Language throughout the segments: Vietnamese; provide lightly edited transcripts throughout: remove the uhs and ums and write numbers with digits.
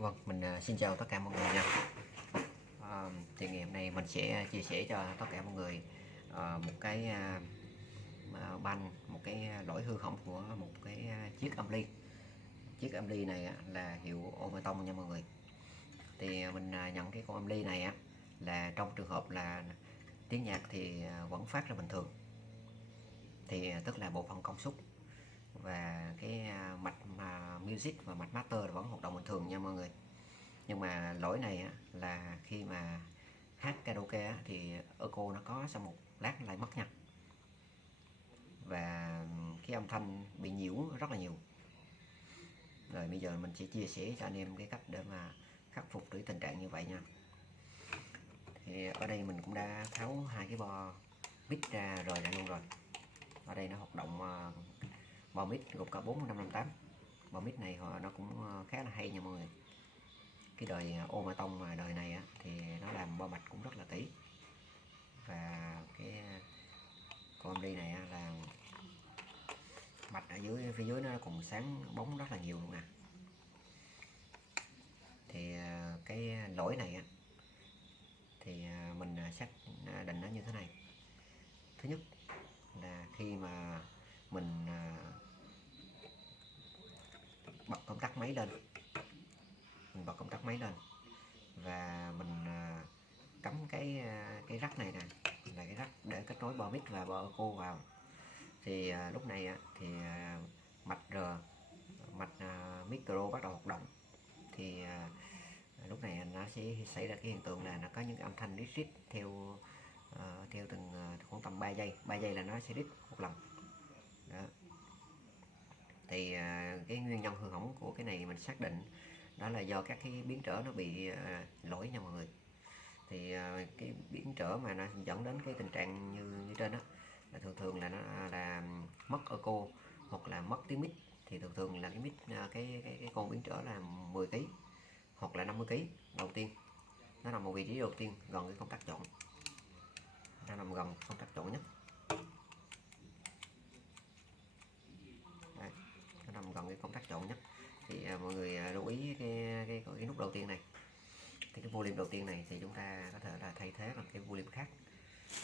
Vâng, mình xin chào tất cả mọi người nha. Thì ngày hôm nay mình sẽ chia sẻ cho tất cả mọi người một cái banh, một cái lỗi hư hỏng của một cái chiếc âm ly. Chiếc âm ly này là hiệu Omaton nha mọi người. Thì mình nhận cái con âm ly này là trong trường hợp là tiếng nhạc thì vẫn phát ra bình thường. Thì tức là bộ phận công suất và cái mạch music và mạch master vẫn hoạt động bình thường nha mọi người. Nhưng mà lỗi này là khi mà hát karaoke thì echo nó có sau một lát lại mất nha, và cái âm thanh bị nhiễu rất là nhiều. Rồi bây giờ mình sẽ chia sẻ cho anh em cái cách để mà khắc phục cái tình trạng như vậy nha. Thì ở đây mình cũng đã tháo hai cái bo mic ra rồi luôn rồi. Ở đây nó hoạt động bo mic gồm cả 4558. Bo mic này nó cũng khá là hay nha mọi người. Cái đời Omaton mà đời này thì nó làm bo mạch cũng rất là kỹ, và cái con âm ly này là mạch ở dưới, phía dưới nó còn sáng bóng rất là nhiều luôn nè. Thì cái lỗi này thì mình xác định nó như thế này. Thứ nhất là khi mà mình bật công tắc máy lên, và mình cắm cái rắc này nè, là cái rắc để kết nối bo mic và bo echo vào. Thì lúc này thì mạch R, mạch micro bắt đầu hoạt động. Thì lúc này nó sẽ xảy ra cái hiện tượng là nó có những âm thanh rít theo theo từng khoảng tầm 3 giây là nó sẽ rít một lần đó. Thì cái nguyên nhân hư hỏng của cái này mình xác định đó là do các cái biến trở nó bị lỗi nha mọi người. Thì cái biến trở mà nó dẫn đến cái tình trạng như trên đó là thường là nó là mất echo hoặc là mất tiếng mic. Thì thường là cái mic cái con biến trở là 10 kg hoặc là 50 kg đầu tiên. Nó nằm ở vị trí đầu tiên gần cái công tắc chọn, nó nằm gần công tắc chọn nhất. Đây, nó nằm gần cái công tắc chọn nhất. Thì mọi người lưu ý cái nút đầu tiên này. Thì cái volume đầu tiên này thì chúng ta có thể là thay thế bằng cái volume khác.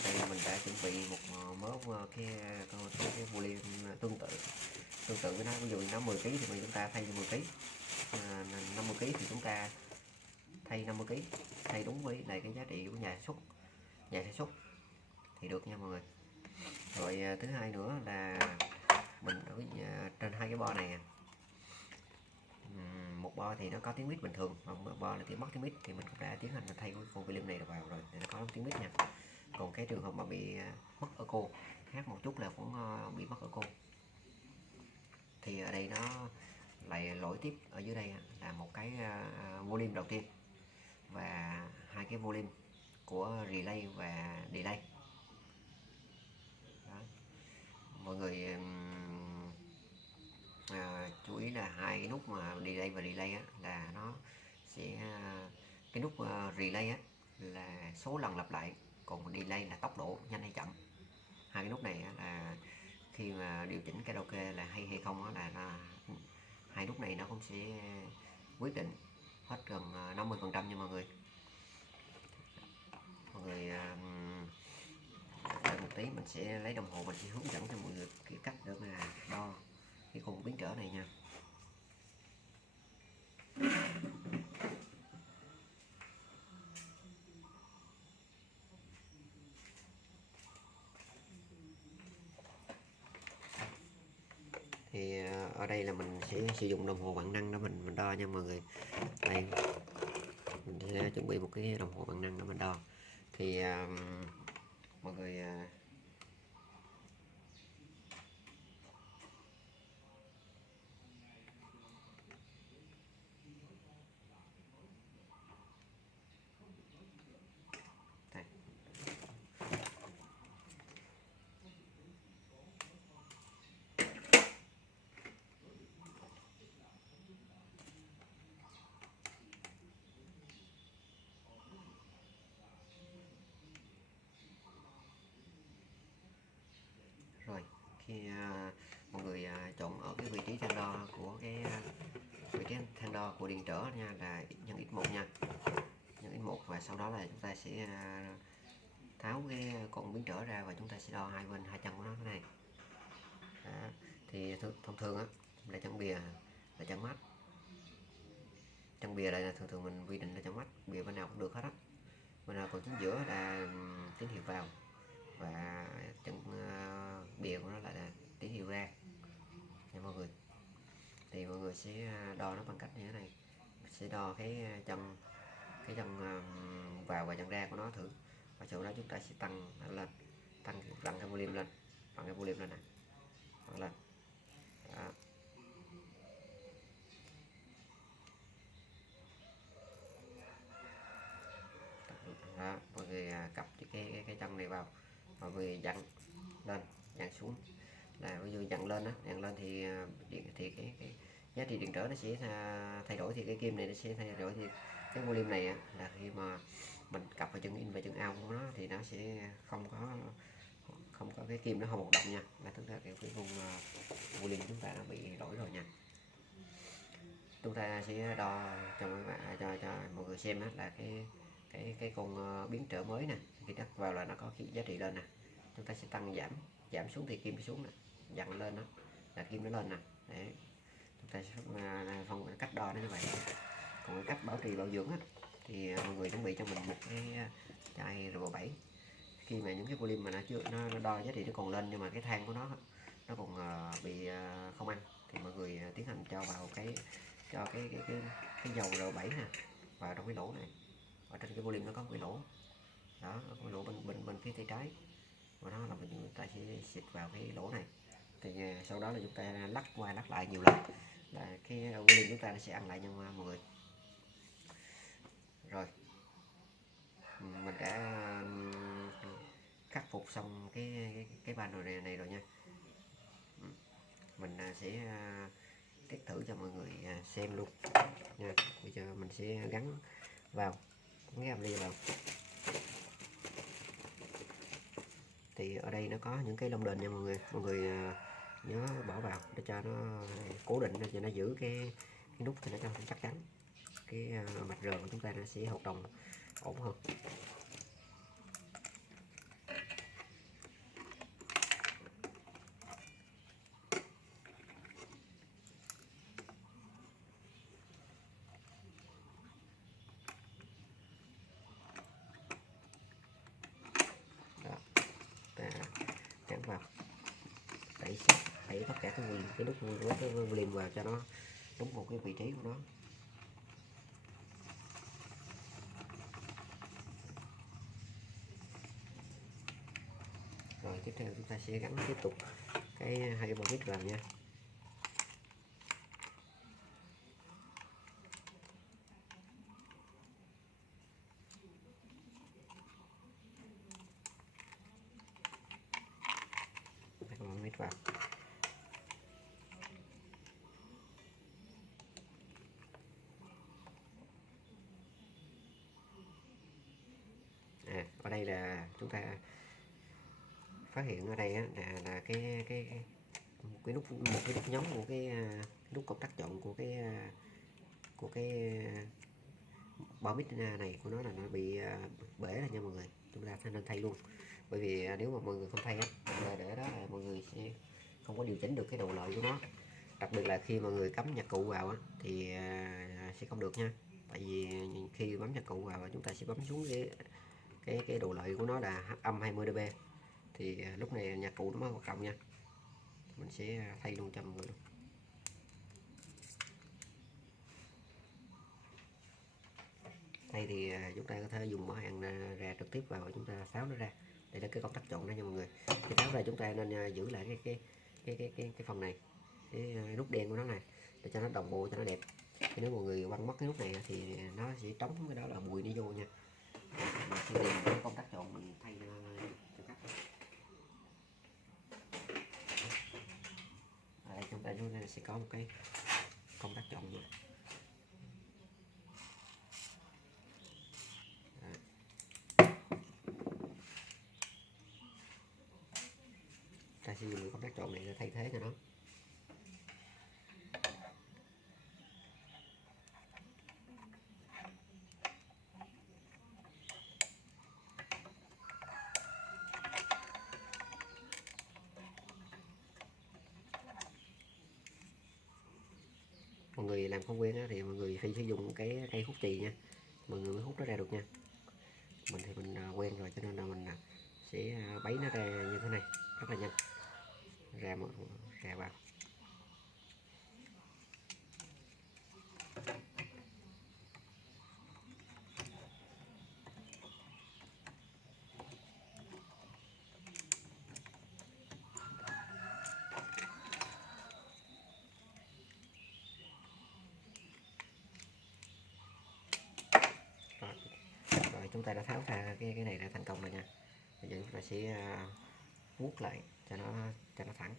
Đây mình đã chuẩn bị một mớ cái volume tương tự với nó. Ví dụ nó 10 kg thì chúng ta thay 10 kg, 50 kg thì chúng ta thay 50 kg, thay đúng với lại cái giá trị của nhà sản xuất thì được nha mọi người. Rồi thứ hai nữa là mình ở trên hai cái bo này, một bo thì nó có tiếng mic bình thường, và một bo là tiếng mất tiếng mic. Thì mình cũng đã tiến hành thay cái con volume này vào rồi để nó có tiếng mic nha. Còn cái trường hợp mà bị mất echo, hát một chút là cũng bị mất echo, thì ở đây nó lại lỗi tiếp ở dưới đây là một cái volume đầu tiên và hai cái volume của relay và delay đó. Mọi người chú ý là hai cái nút mà delay và relay là nó sẽ cái nút relay là số lần lặp lại, còn delay là tốc độ nhanh hay chậm. Hai cái nút này là khi mà điều chỉnh karaoke là hay không là hai nút này nó cũng sẽ quyết định hết gần 50% nha mọi người. Mọi người đợi một tí, mình sẽ lấy đồng hồ, mình sẽ hướng dẫn cho mọi người cái cách để mà đo cái khung biến trở này nha. Thì ở đây là mình sẽ sử dụng đồng hồ bạn năng để mình đo nha mọi người. Đây mình sẽ chuẩn bị một cái đồng hồ bạn năng để mình đo. Thì mọi người đây. Rồi khi mọi người chọn ở cái vị trí thanh đo của cái vị trí thanh đo của điện trở nha là nhân x1 nha, nhân x1, và sau đó là chúng ta sẽ tháo cái con biến trở ra và chúng ta sẽ đo hai bên hai chân của nó thế này. Đó. Thì thông thường á là chân bìa là chân mắt, chân bìa là thường thường mình quy định là chân mắt, bìa bên nào cũng được hết á, bên nào còn chính giữa là tín hiệu vào, và chân bìa của nó lại là tín hiệu ra nha mọi người. Thì mọi người sẽ đo nó bằng cách như thế này, sẽ đo cái chân vào và chân ra của nó thử, và sau đó chúng ta sẽ tăng lên, tăng cái volume lên, bằng cái volume lên này, tăng lên. Đó. Đó, mọi người cặp cái chân này vào, mọi người dặn lên, dặn xuống, là ví dụ dặn lên đó, dặn lên thì cái giá trị điện trở nó sẽ thay đổi, thì cái kim này nó sẽ thay đổi, thì cái volume này là khi mà mình cặp vào chân in và chân out của nó thì nó sẽ không có cái kim nó không hoạt động nha, là tức là cái vùng volume chúng ta đã bị đổi rồi nha. Chúng ta sẽ đo cho mọi người xem hết là cái con biến trở mới nè, khi đặt vào là nó có giá trị lên nè, chúng ta sẽ tăng giảm xuống thì kim xuống nè, dặn lên đó là kim nó lên nè. Để chúng ta sẽ phân cách đo nó như vậy. Còn cái cách bảo trì bảo dưỡng á, thì mọi người chuẩn bị cho mình một cái chai RB7. Khi mà những cái volume mà nó đo giá trị nó còn lên, nhưng mà cái than của nó còn bị không ăn, thì mọi người tiến hành cho vào cái dầu R7 nè vào trong cái lỗ này, ở trên cái volume nó có một cái lỗ đó, có cái lỗ bên phía tay trái của nó, là chúng ta sẽ xịt vào cái lỗ này. Thì sau đó là chúng ta lắc qua lắc lại nhiều lần là cái volume chúng ta nó sẽ ăn lại nha mọi người. Rồi mình đã khắc phục xong cái panel này rồi nha. Mình sẽ test thử cho mọi người xem luôn nha. Bây giờ mình sẽ gắn vào cái âm ly vào. Thì ở đây nó có những cái lông đền nha mọi người nhớ bỏ vào để cho nó cố định, để cho nó giữ cái nút thì nó cho chắc chắn, cái mạch rờ của chúng ta nó sẽ hoạt động ổn hơn. Gắn vào, đẩy tất cả cái nút với cái volume vào cho nó đúng một cái vị trí của nó. Rồi tiếp theo chúng ta sẽ gắn tiếp tục hai cái bò mít vào nha. Hai cái bò mít vào. Ở đây là chúng ta phát hiện ở đây là một cái nút nhấn của cái nút công tắc chọn của cái bao mít này của nó là nó bị bể rồi nha mọi người. Chúng ta nên thay luôn, bởi vì nếu mà mọi người không thay là để đó là mọi người sẽ không có điều chỉnh được cái độ lợi của nó. Đặc biệt là khi mà người cắm nhạc cụ vào thì sẽ không được nha. Tại vì khi bấm nhạc cụ vào chúng ta sẽ bấm xuống cái độ lợi của nó là âm 20 dB, thì lúc này nhạc cụ nó mới hoạt động nha. Mình sẽ thay luôn cho mọi người luôn. Đây thì chúng ta có thể dùng mở hàng ra trực tiếp vào, chúng ta tháo nó ra. Đây là cái công tắc chọn đó nha mọi người. Khi tháo ra chúng ta nên giữ lại cái phần này, cái nút đen của nó này, để cho nó đồng bộ, cho nó đẹp. Khi nếu mọi người quăng mất cái nút này thì nó sẽ trống cái đó là bụi đi vô nha. Mình sẽ tìm cái công tắc chọn mình thay cho khách. Chúng ta sẽ có một cái công tắc chọn nữa. Ta sẽ dùng công tắc chọn này để thay thế cho nó. người làm không quen á, thì mọi người phải sử dụng cái cây hút chì nha, mọi người mới hút nó ra được nha. Mình thì mình quen rồi cho nên là mình sẽ bấy nó ra như thế này rất là nhanh, ra vào. Rồi chúng ta đã tháo ra cái này ra thành công rồi nha. Bây giờ chúng ta sẽ vuốt lại cho nó thẳng.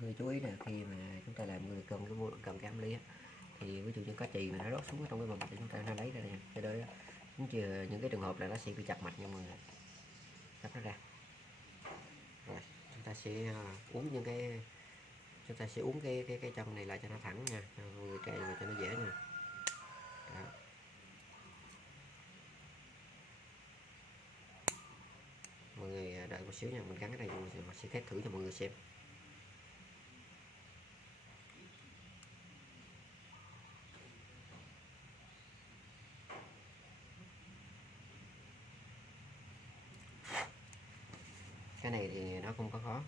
Người chú ý là khi mà chúng ta làm người cầm cái ấm ly á, thì ví dụ như cá chì mà nó rớt xuống trong cái bùn thì chúng ta nó lấy ra nha, cho đỡ những cái trường hợp là nó sẽ bị chặt mạch nha mọi người, cắt nó ra. Rồi chúng ta sẽ uống cái chân này lại cho nó thẳng nha, cho mọi người cày cho nó dễ nha. Đó. Mọi người đợi một xíu nha, mình gắn cái này mình sẽ test thử cho mọi người xem. Cái này thì nó không có khó,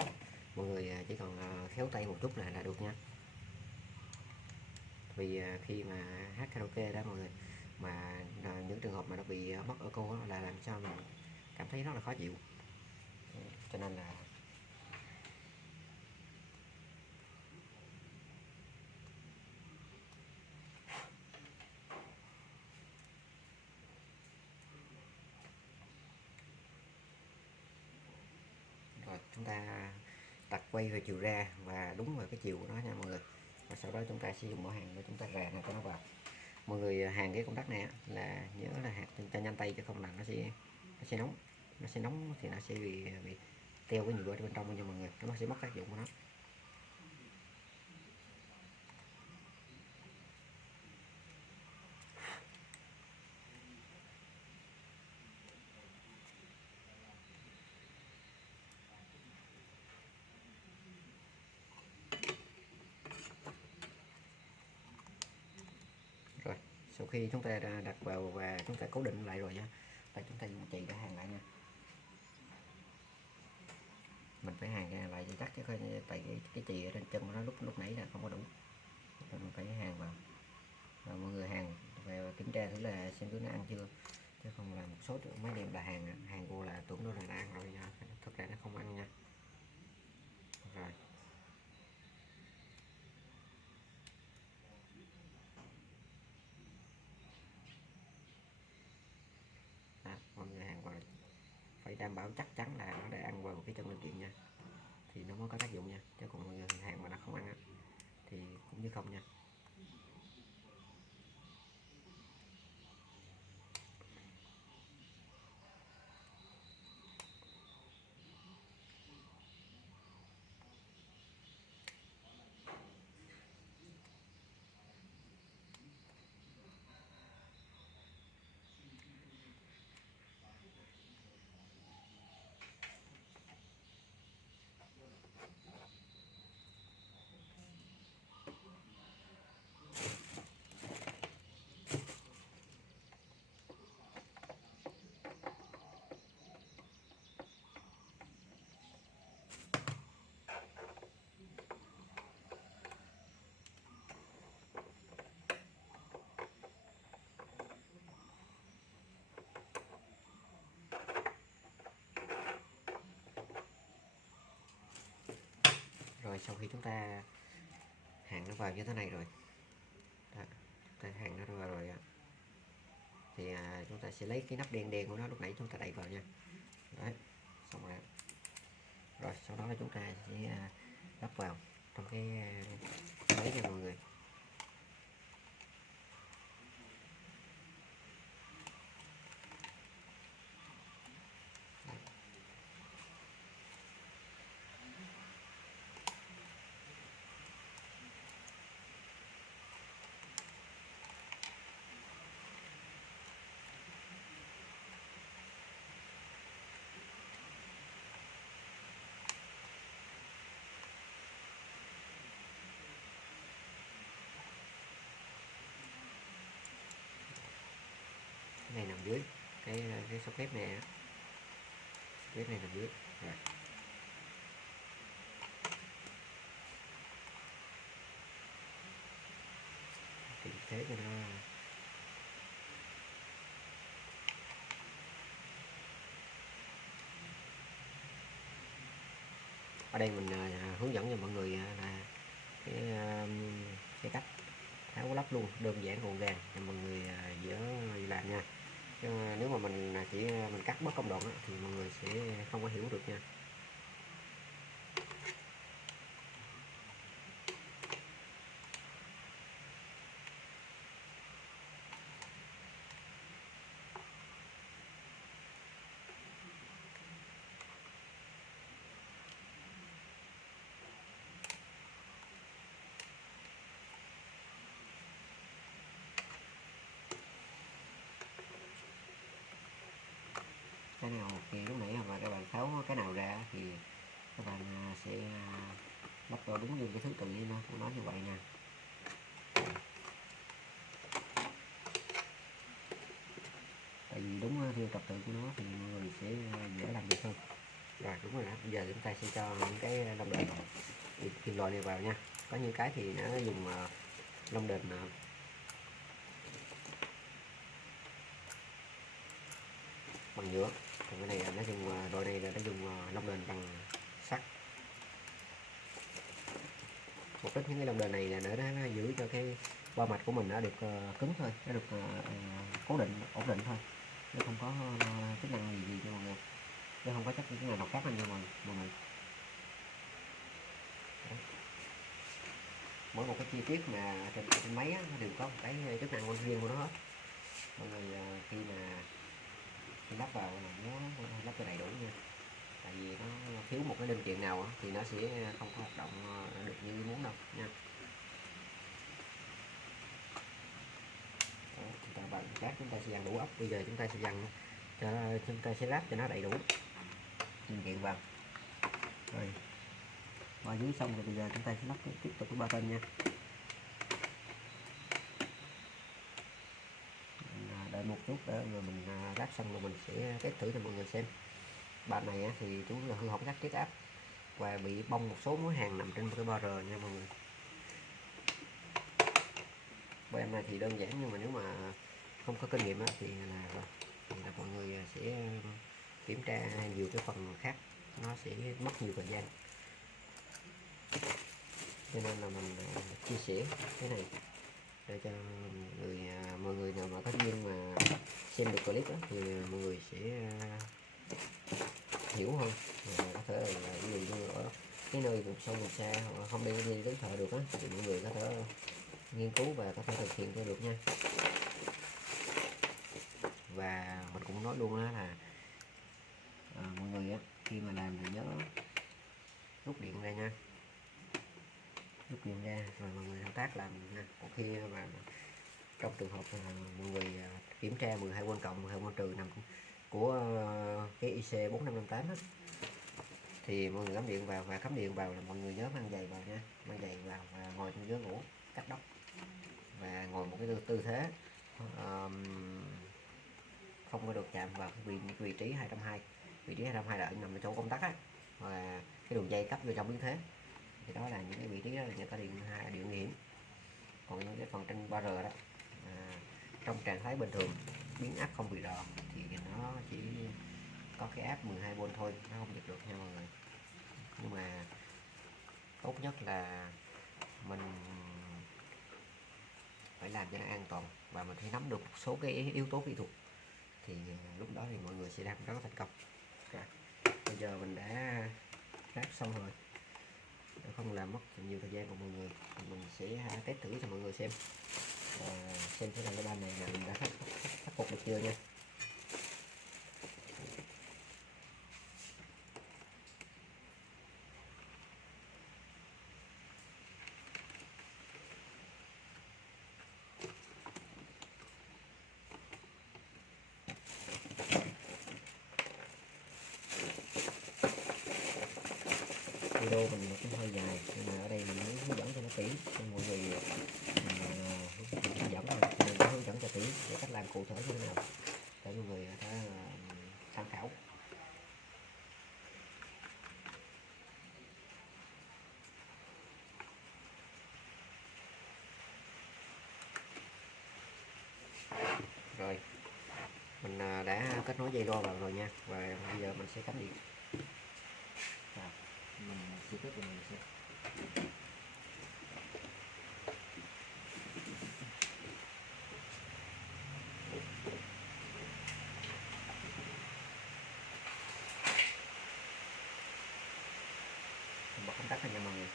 mọi người chỉ cần khéo tay một chút là được nha. Vì khi mà hát karaoke đó mọi người, mà những trường hợp mà nó bị mất ở cô là làm sao mình cảm thấy rất là khó chịu, cho nên là rồi chúng ta đặt quay về chiều ra và đúng vào cái chiều của nó nha mọi người. Và sau đó chúng ta sử dụng mỏ hàng để chúng ta rà cho nó vào. Mọi người hàng cái công tắc này là nhớ là hạt cho nhanh tay, chứ không là nó sẽ nóng thì nó sẽ bị teo cái nhựa ở bên trong nha mọi người, nó sẽ mất tác dụng của nó. Rồi sau khi chúng ta đã đặt vào và chúng ta cố định lại rồi nha, và chúng ta dùng chì để hàng lại nha. Mình phải hàng ra lại cho chắc, chứ không tại cái chì ở trên chân của nó lúc nãy là không có đủ, mình phải hàng vào. Và mọi người hàng về kiểm tra thử là xem thứ nó ăn chưa, chứ không là một số mấy đêm là hàng cô là tưởng nó là ăn rồi nha, thực ra nó không ăn nha. Rồi mọi người hàng vào phải đảm bảo chắc chắn là nó đã ăn vào cái chân linh kiện nha, thì nó mới có tác dụng nha, chứ còn mọi người hàng mà nó không ăn á, thì cũng như không nha. Rồi sau khi chúng ta hàng nó vào như thế này rồi, đó, chúng ta hàng nó vào rồi thì chúng ta sẽ lấy cái nắp đen đen của nó lúc nãy chúng ta đẩy vào nha. Đấy, xong rồi. Rồi sau đó là chúng ta sẽ lắp vào trong cái máy nha mọi người. nằm dưới cái socket này á, socket này nằm dưới. Rồi. Thì thế cho nó ở đây mình hướng dẫn cho mọi người là cái cách tháo lắp luôn, đơn giản gọn gàng cho mọi người dễ làm nha. Chứ nếu mà mình mình cắt bớt công đoạn đó, thì mọi người sẽ không có hiểu được nha. Cái nào thì lúc nãy mà các bạn tháo cái nào ra thì các bạn sẽ lắp vào đúng như cái thứ tự của nó như vậy nha. Tại vì đúng theo trật tự của nó thì mọi người sẽ dễ làm việc hơn. Rồi đúng rồi đó, bây giờ chúng ta sẽ cho những cái lông đền kim loại này vào nha. Có những cái thì nó dùng lông đền bằng nhựa, còn cái này nó dùng loại này là nó dùng lông đền bằng sắt. Mục đích những cái lông đền này là để nó giữ cho cái bo mạch của mình nó được cứng thôi, nó được cố định, ổn định thôi, nó không có chức năng gì cho mọi người, nó không có chức năng nào khác anh nha mọi người. Đấy. Mỗi một cái chi tiết mà trên máy á, nó đều có một cái chức năng riêng của nó hết. Mọi người khi lắp vào là nhớ lắp cho đầy đủ nha, tại vì nó thiếu một cái linh kiện nào á, thì nó sẽ không có hoạt động được như muốn đâu nha. Đó, chúng ta bằng cát chúng ta sẽ dằn đủ ốc. Bây giờ chúng ta sẽ dằn cho chúng ta sẽ lắp cho nó đầy đủ linh kiện vào. Rồi qua dưới xong rồi, bây giờ chúng ta sẽ lắp tiếp tục cái ba tên nha. Đợi một chút để rồi mình lắp xong rồi mình sẽ test thử cho mọi người xem. Bạn này á, thì chúng là hư hỏng các chiếc áp và bị bong một số mối hàn nằm trên một cái bo rờ nha mọi người. Bộ em này thì đơn giản, nhưng mà nếu mà không có kinh nghiệm á, thì là mọi người sẽ kiểm tra nhiều cái phần khác, nó sẽ mất nhiều thời gian, cho nên là mình chia sẻ cái này để cho mọi người nào mà có duyên mà xem được clip đó, thì mọi người sẽ hiểu hơn, có thể là ví dụ như ở cái nơi vùng sâu vùng xa hoặc không đi đến thợ được á, thì mọi người có thể nghiên cứu và có thể thực hiện cho được nha. Và mình cũng nói luôn đó là mọi người á, khi mà làm thì nhớ rút điện ra nha, rút điện ra rồi mọi người thao tác làm nha. Còn khi mà trong trường hợp mọi người kiểm tra 12V cộng 12V trừ nằm của cái IC 4558 á, thì mọi người cắm điện vào và cắm điện vào là mọi người nhớ mang giày vào nha, mang giày vào và ngồi trên ghế ngủ cắt tóc và ngồi một cái tư thế không có được chạm vào cái vị trí 220. Vị trí 220 là nằm ở chỗ công tắc á, và cái đường dây cấp vô trong biến thế, thì đó là những cái vị trí đó là người ta điện nguy hiểm. Còn những cái phần trên 3R đó trong trạng thái bình thường biến áp không bị đò thì nó chỉ có cái áp 12V thôi, nó không giật được nha mọi người. Nhưng mà tốt nhất là mình phải làm cho nó an toàn và mình phải nắm được một số cái yếu tố kỹ thuật, thì lúc đó thì mọi người sẽ làm rất thành công. Rồi, bây giờ mình đã ráp xong rồi, để không làm mất nhiều thời gian của mọi người, mình sẽ test thử cho mọi người xem xem cái ban này là mình đã khắc phục được chưa nha. Video mình cũng hơi dài, nhưng mà ở đây mình muốn hướng dẫn cho nó kỹ cho mọi người, hướng dẫn cho kỹ để cách làm cụ thể như thế nào. đã kết nối dây loa vào rồi nha, và bây giờ mình sẽ cắm điện. Mình sẽ tiếp tục mình sẽ bật công tắc này nha mọi người.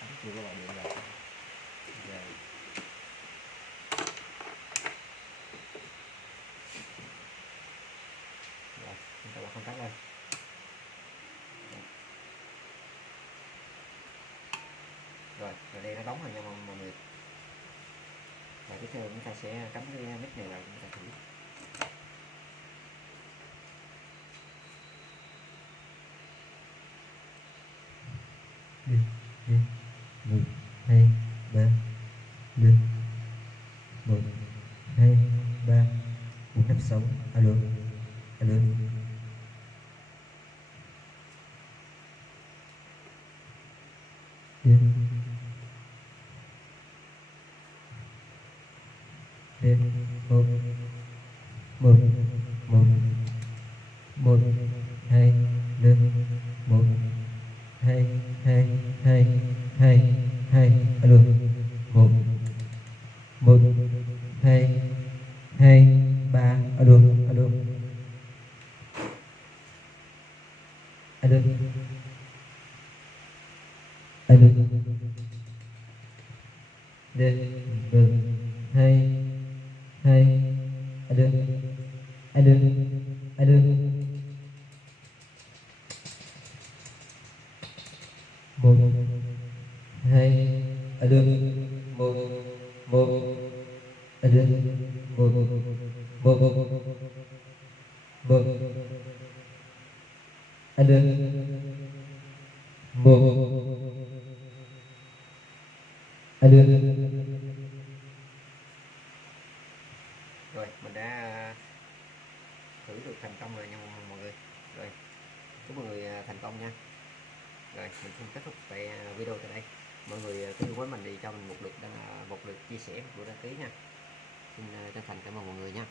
Cắm chưa có gọi điện rồi. Giờ rồi, chúng ta bật công tắc lên. Rồi đây nó đóng rồi nha mọi người. Và tiếp theo chúng ta sẽ cắm cái mic này vào, chúng ta thử. Một, hai, ba, bốn, một, hai, ba, bốn, năm, sáu. Alo, alo. Một, một, một, một, hai, một, hai, hai, hai, hai, hai. Alo, một, một, hai, hai, ba. Alo, alo, alo, alo. Hai, hai. Alo, alo, alo. Một, hai. Alo, một, một. Alo, một, một, một. Alo, một. Alo. Rồi mình đã thử được thành công rồi nha mọi người. Rồi chúc mọi người thành công nha. Rồi mình xin kết thúc tại video tại đây. Mọi người cứ với mình thì cho mình một lượt chia sẻ, một lượt đăng ký nha. Xin chân thành cảm ơn mọi người nha.